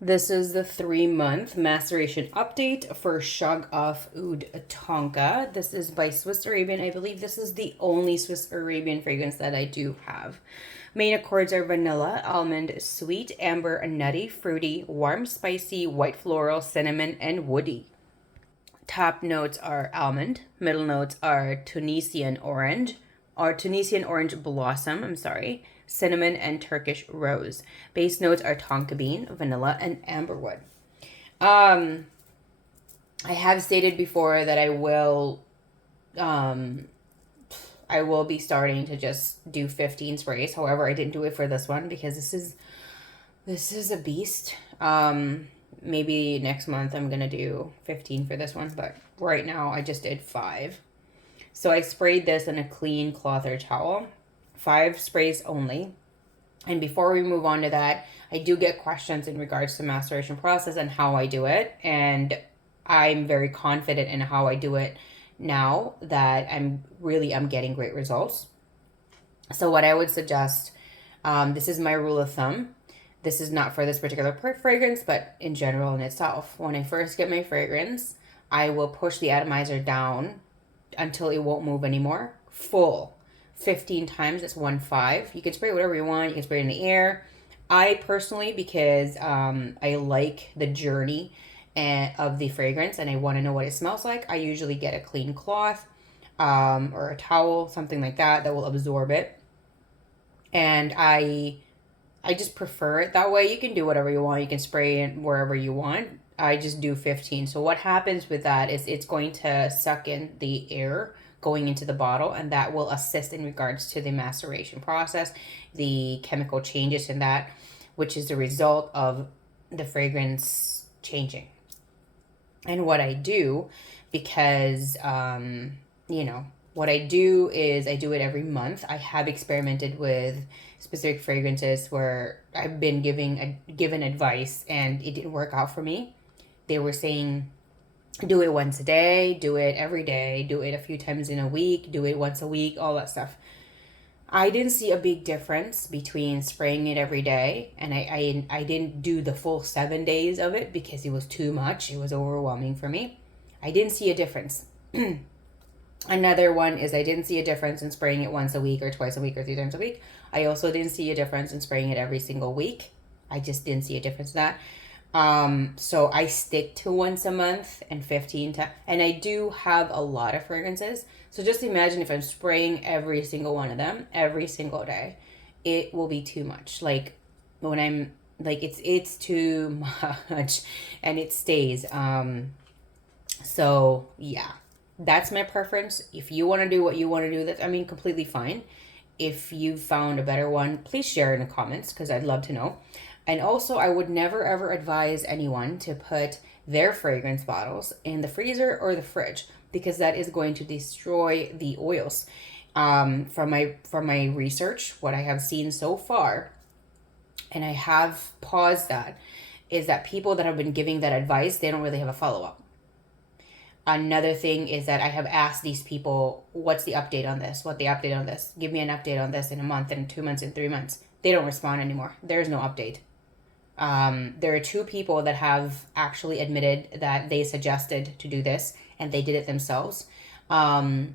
This is the 3-month maceration update for Shaghaf Oud Tonka. This is by Swiss Arabian. I believe this is the only Swiss Arabian fragrance that I do have. Main accords are vanilla, almond, sweet, amber, nutty, fruity, warm, spicy, white floral, cinnamon, and woody. Top notes are almond. Middle notes are Tunisian orange blossom, cinnamon, and Turkish rose. Base notes are tonka bean, vanilla, and amberwood. I have stated before that I will be starting to just do 15 sprays. However, I didn't do it for this one because this is a beast. Maybe next month I'm gonna do 15 for this one, but right now I just did 5. So I sprayed this in a clean cloth or towel. 5 sprays only. And before we move on to that, I do get questions in regards to maceration process and how I do it. And I'm very confident in how I do it now that I'm getting great results. So what I would suggest, this is my rule of thumb. This is not for this particular fragrance, but in general in itself. When I first get my fragrance, I will push the atomizer down until it won't move anymore. Full. 15 times. That's 1-5. You can spray whatever you want. You can spray it in the air. I personally, because I like the journey of the fragrance and I want to know what it smells like, I usually get a clean cloth or a towel, something like that will absorb it. And I just prefer it that way. You can do whatever you want. You can spray it wherever you want. I just do 15. So what happens with that is it's going to suck in the air going into the bottle, and that will assist in regards to the maceration process, the chemical changes in that, which is the result of the fragrance changing. And what I do, because, what I do is I do it every month. I have experimented with specific fragrances where I've been given advice and it didn't work out for me. They were saying, do it once a day, do it every day, do it a few times in a week, do it once a week, all that stuff. I didn't see a big difference between spraying it every day, and I didn't do the full 7 days of it because it was too much. It was overwhelming for me. I didn't see a difference. Another one is I didn't see a difference in spraying it once a week or twice a week or 3 times a week. I also didn't see a difference in spraying it every single week. I just didn't see a difference in that. So I stick to once a month and 15 times. And I do have a lot of fragrances. So just imagine if I'm spraying every single one of them every single day, it will be too much. Like when I'm like, it's too much and it stays. So yeah, that's my preference. If you want to do what you want to do, that's, completely fine. If you found a better one, please share in the comments because I'd love to know. And also, I would never ever advise anyone to put their fragrance bottles in the freezer or the fridge because that is going to destroy the oils. From my research, what I have seen so far, and I have paused that, is that people that have been giving that advice, they don't really have a follow-up. Another thing is that I have asked these people, what's the update on this? What the update on this? Give me an update on this in a month, in 2 months, in 3 months. They don't respond anymore. There's no update. There are 2 people that have actually admitted that they suggested to do this and they did it themselves. And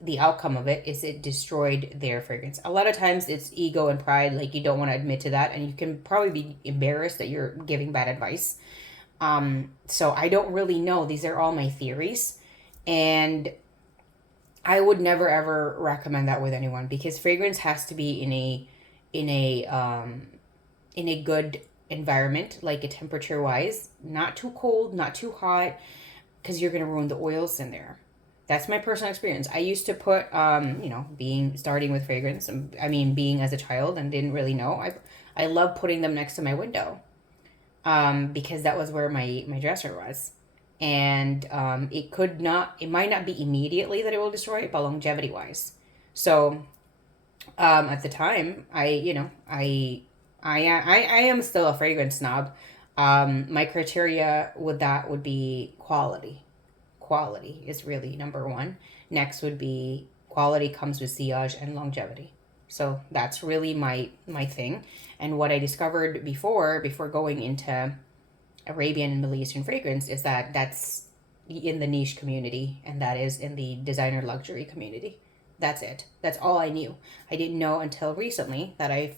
the outcome of it is it destroyed their fragrance. A lot of times it's ego and pride, like you don't want to admit to that, and you can probably be embarrassed that you're giving bad advice. So I don't really know. These are all my theories, and I would never ever recommend that with anyone because fragrance has to be in a good environment, like a temperature wise, not too cold, not too hot, because you're gonna ruin the oils in there. That's my personal experience. I used to put, starting with fragrance, being as a child and didn't really know. I love putting them next to my window, because that was where my dresser was. And it might not be immediately that it will destroy it, but longevity wise. So at the time, I am still a fragrance snob. My criteria with that would be quality. Quality is really number one. Next would be quality comes with sillage and longevity. So that's really my thing. And what I discovered before going into Arabian and Middle Eastern fragrance is that that's in the niche community, and that is in the designer luxury community. That's it. That's all I knew. I didn't know until recently that I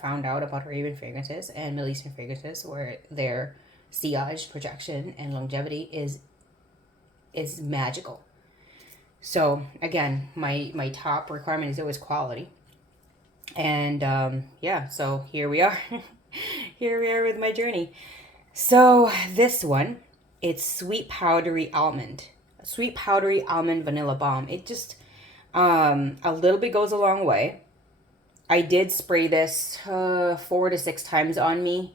found out about Arabian fragrances and Middle Eastern fragrances, where their sillage, projection, and longevity is magical. So again, my top requirement is always quality. And yeah, so here we are. Here we are with my journey. So this one, it's sweet powdery almond. Sweet powdery almond vanilla balm. It just a little bit goes a long way. I did spray this 4 to 6 times on me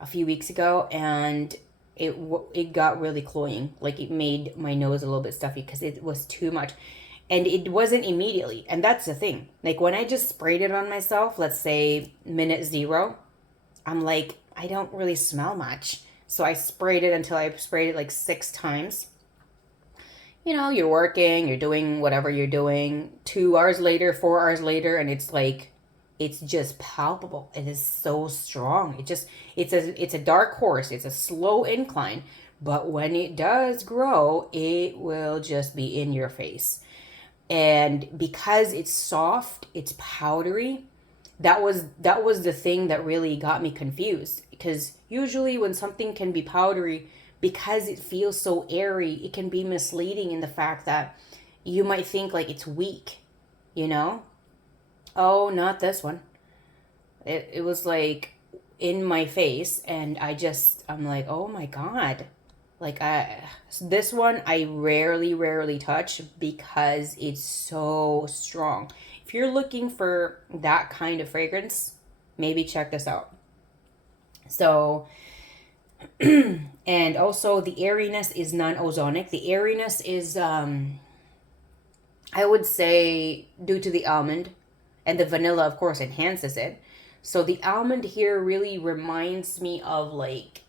a few weeks ago, and it got really cloying. Like, it made my nose a little bit stuffy because it was too much. And it wasn't immediately. And that's the thing. Like, when I just sprayed it on myself, let's say minute 0, I'm like, I don't really smell much. So I sprayed it until I sprayed it like 6 times. You know, you're working, you're doing whatever you're doing. 2 hours later, 4 hours later, and it's like, it's just palpable. It is so strong. It's a dark horse. It's a slow incline. But when it does grow, it will just be in your face. And because it's soft, it's powdery, that was the thing that really got me confused. Because usually when something can be powdery, because it feels so airy, it can be misleading in the fact that you might think like it's weak, you know? Oh, not this one. It was like in my face, and I'm like, oh my God. Like, this one I rarely touch because it's so strong. If you're looking for that kind of fragrance, maybe check this out. So, and also the airiness is non-ozonic. The airiness is, I would say, due to the almond, and the vanilla, of course, enhances it. So the almond here really reminds me of like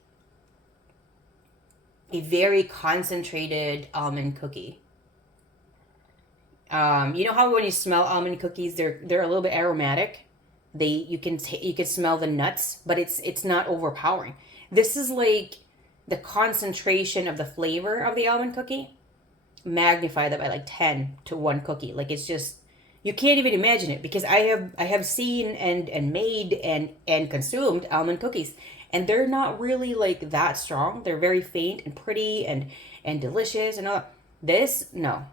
a very concentrated almond cookie. You know how when you smell almond cookies, they're a little bit aromatic. You can smell the nuts, but it's not overpowering. This is like the concentration of the flavor of the almond cookie, magnify that by like 10 to 1 cookie. Like, it's just, you can't even imagine it, because I have seen and made and consumed almond cookies, and they're not really like that strong. They're very faint and pretty and delicious and all that. This, no.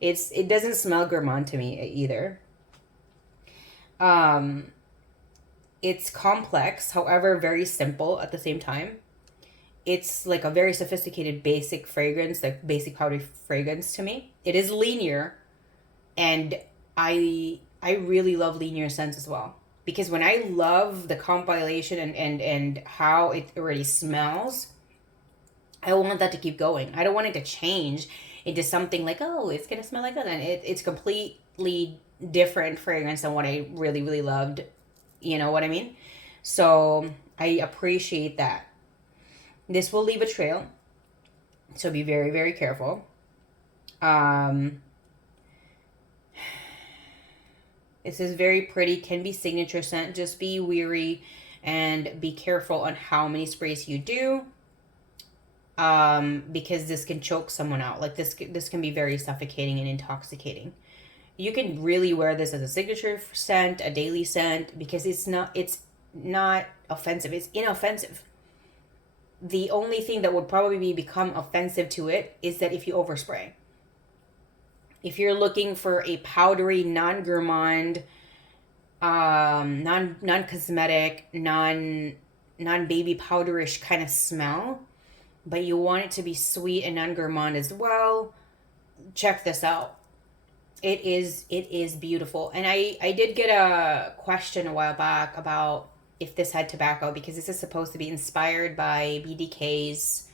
It doesn't smell gourmand to me either. Um it's complex, however very simple at the same time. It's like a very sophisticated basic fragrance, like basic powdery fragrance to me. It is linear, and I really love linear scents as well. Because when I love the compilation and how it already smells, I want that to keep going. I don't want it to change into something like, oh, it's gonna smell like that, and it's completely different fragrance than what I really loved. You know what I mean? So I appreciate that. This will leave a trail, so be very careful. Um, this is very pretty, can be signature scent. Just be weary and be careful on how many sprays you do. Because this can choke someone out. Like, this can be very suffocating and intoxicating. You can really wear this as a signature scent, a daily scent, because it's not offensive. It's inoffensive. The only thing that would probably become offensive to it is that if you overspray. If you're looking for a powdery, non-gourmand, non-cosmetic, non-baby powderish kind of smell, but you want it to be sweet and non-gourmand as well, check this out. It is beautiful. And I did get a question a while back about if this had tobacco, because this is supposed to be inspired by BDK's,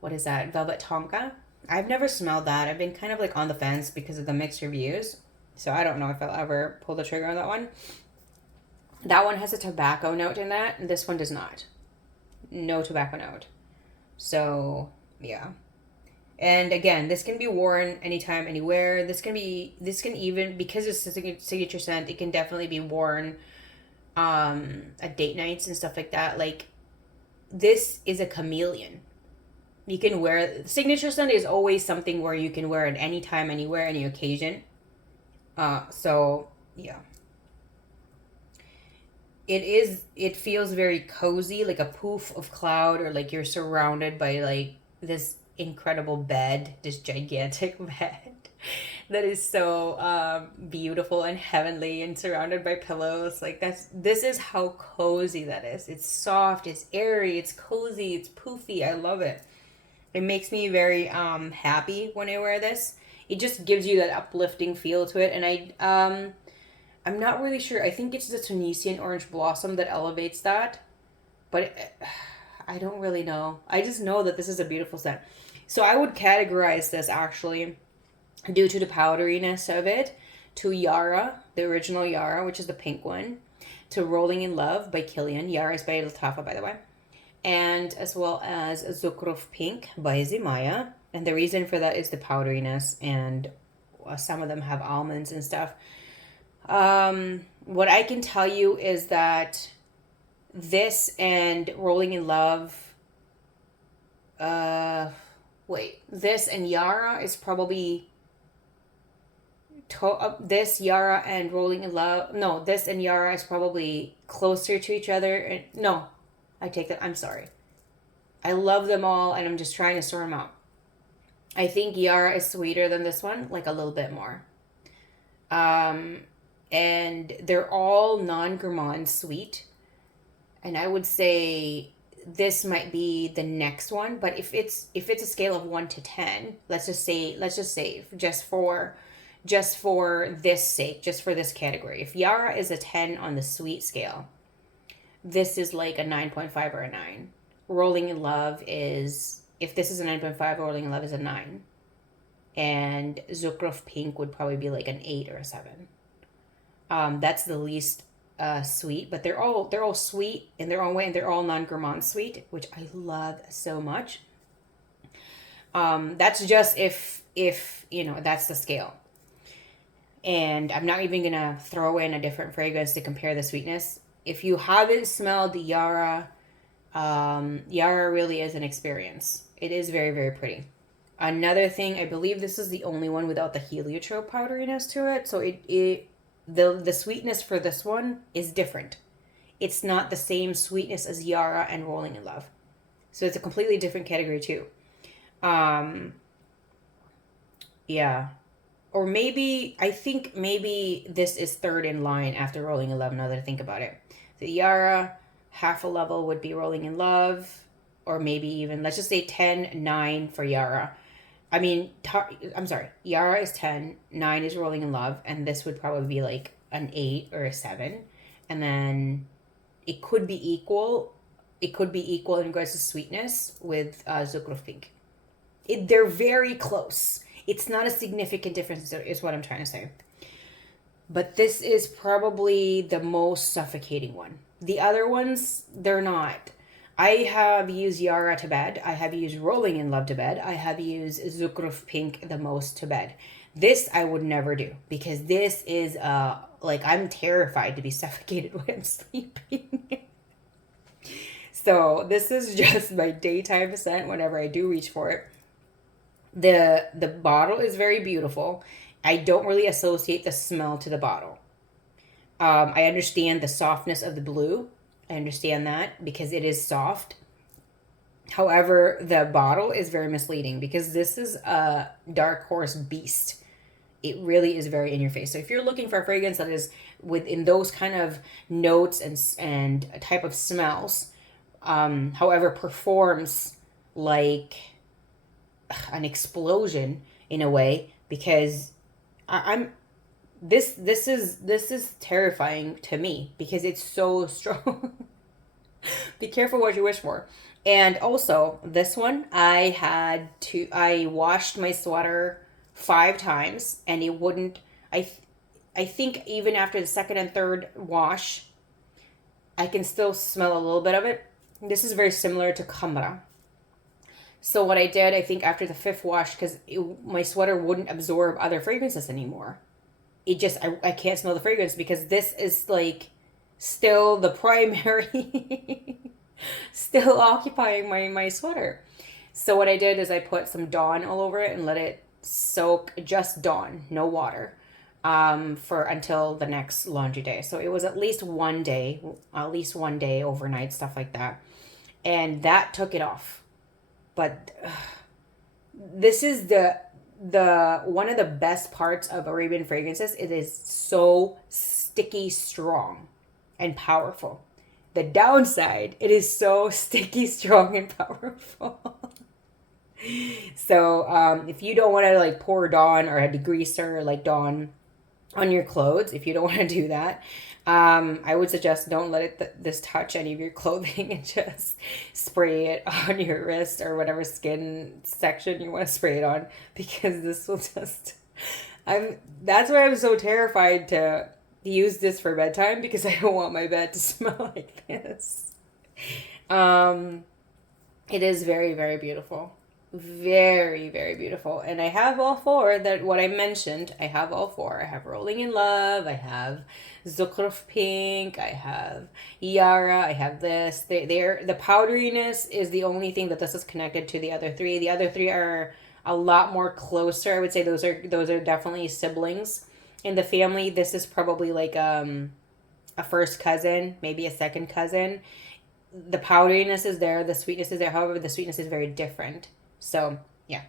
what is that, Velvet Tonka. I've never smelled that. I've been kind of like on the fence because of the mixed reviews, so I don't know if I'll ever pull the trigger on that one. That one has a tobacco note in that, and this one does not. No tobacco note. So yeah, And again, this can be worn anytime, anywhere. This can even, because it's a signature scent, it can definitely be worn at date nights and stuff like that. Like, this is a chameleon. You can wear, signature scent is always something where you can wear it anytime, anywhere, any occasion. So yeah. It feels very cozy, like a poof of cloud, or like you're surrounded by like this incredible bed, this gigantic bed that is so beautiful and heavenly and surrounded by pillows. Like, this is how cozy that is. It's soft, it's airy, it's cozy, it's poofy. I love it. It makes me very happy when I wear this. It just gives you that uplifting feel to it. And I'm not really sure. I think it's the Tunisian orange blossom that elevates that, but I don't really know. I just know that this is a beautiful scent. So I would categorize this, actually, due to the powderiness of it, to Yara, the original Yara, which is the pink one, to Rolling in Love by Kilian. Yara is by Latafa, by the way. And as well as Zukruf Pink by Zimaya. And the reason for that is the powderiness, and some of them have almonds and stuff. What I can tell you is that this and Rolling in Love, this and Yara is probably, this Yara and Rolling in Love, no, this and Yara is probably closer to each other. And no, I take that, I'm sorry. I love them all, and I'm just trying to sort them out. I think Yara is sweeter than this one, like a little bit more. And they're all non-gourmand sweet. And I would say this might be the next one, but if it's a scale of 1 to 10, let's just say just for this sake, just for this category. If Yara is a 10 on the sweet scale, this is like a 9.5 or a 9. Rolling in Love is, if this is a 9.5, Rolling in Love is a 9. And Zukruf Pink would probably be like an 8 or a 7. That's the least sweet, but they're all sweet in their own way, and they're all non-gourmand sweet, which I love so much. That's just if that's the scale. And I'm not even gonna throw in a different fragrance to compare the sweetness. If you haven't smelled the Yara, Yara really is an experience. It is very, very pretty. Another thing, I believe this is the only one without the heliotrope powderiness to it, so the sweetness for this one is different. It's not the same sweetness as Yara and Rolling in Love. So it's a completely different category too. Yeah. Or I think maybe this is third in line after Rolling in Love, now that I think about it. The Yara, half a level would be Rolling in Love, or maybe even, let's just say 10, 9 for Yara. I mean, I'm sorry, Yara is 10, 9 is Rolling in Love, and this would probably be like an 8 or a 7. And then it could be equal. It could be equal in regards to sweetness with Zukruf Pink. They're very close. It's not a significant difference, is what I'm trying to say. But this is probably the most suffocating one. The other ones, they're not. I have used Yara to bed. I have used Rolling in Love to bed. I have used Zukruf Pink the most to bed. This I would never do, because this is like, I'm terrified to be suffocated when I'm sleeping. So this is just my daytime scent whenever I do reach for it. The bottle is very beautiful. I don't really associate the smell to the bottle. I understand the softness of the blue. I understand that because it is soft. However, the bottle is very misleading because this is a dark horse beast. It really is very in your face. So if you're looking for a fragrance that is within those kind of notes and a type of smells, however, performs like an explosion in a way, because this is terrifying to me because it's so strong. Be careful what you wish for. And also this one, I washed my sweater 5 times, and it wouldn't, I think even after the second and third wash, I can still smell a little bit of it. This is very similar to Khamra. So what I did, I think after the fifth wash, because my sweater wouldn't absorb other fragrances anymore. It just, I can't smell the fragrance because this is like still the primary, still occupying my sweater. So what I did is I put some Dawn all over it and let it soak, just Dawn, no water, for until the next laundry day. So it was at least one day overnight, stuff like that. And that took it off. But this is the one of the best parts of Arabian fragrances. It is so sticky strong and powerful. The downside, it is so sticky strong and powerful. So if you don't want to like pour Dawn or a degreaser like Dawn on your clothes, if you don't want to do that, I would suggest don't let this touch any of your clothing and just spray it on your wrist or whatever skin section you want to spray it on, because this will just that's why I'm so terrified to use this for bedtime, because I don't want my bed to smell like this. Um it is very, very beautiful. Very, very beautiful. And I have all four that what I mentioned. I have all four. I have Rolling in Love. I have Zuchruf Pink. I have Yara. I have this. They're the powderiness is the only thing that this is connected to the other three. The other three are a lot more closer. I would say those are definitely siblings in the family. This is probably like a first cousin, maybe a second cousin. The powderiness is there, the sweetness is there. However, the sweetness is very different. So yeah.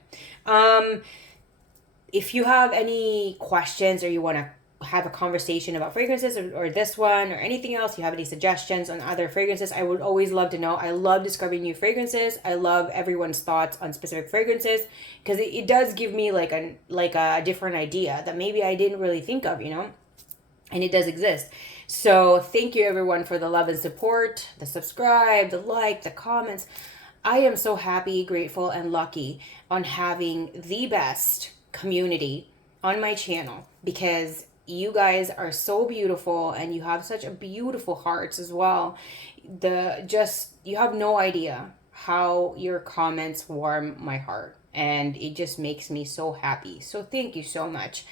If you have any questions or you want to have a conversation about fragrances, or this one or anything else, you have any suggestions on other fragrances, I would always love to know. I love discovering new fragrances. I love everyone's thoughts on specific fragrances, because it does give me like a different idea that maybe I didn't really think of, and it does exist. So thank you everyone for the love and support, the subscribe, the like, the comments. I am so happy, grateful, and lucky on having the best community on my channel, because you guys are so beautiful and you have such a beautiful hearts as well. You have no idea how your comments warm my heart, and it just makes me so happy. So thank you so much.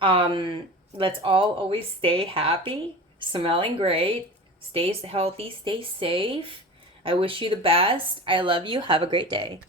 Let's all always stay happy, smelling great, stay healthy, stay safe. I wish you the best. I love you. Have a great day.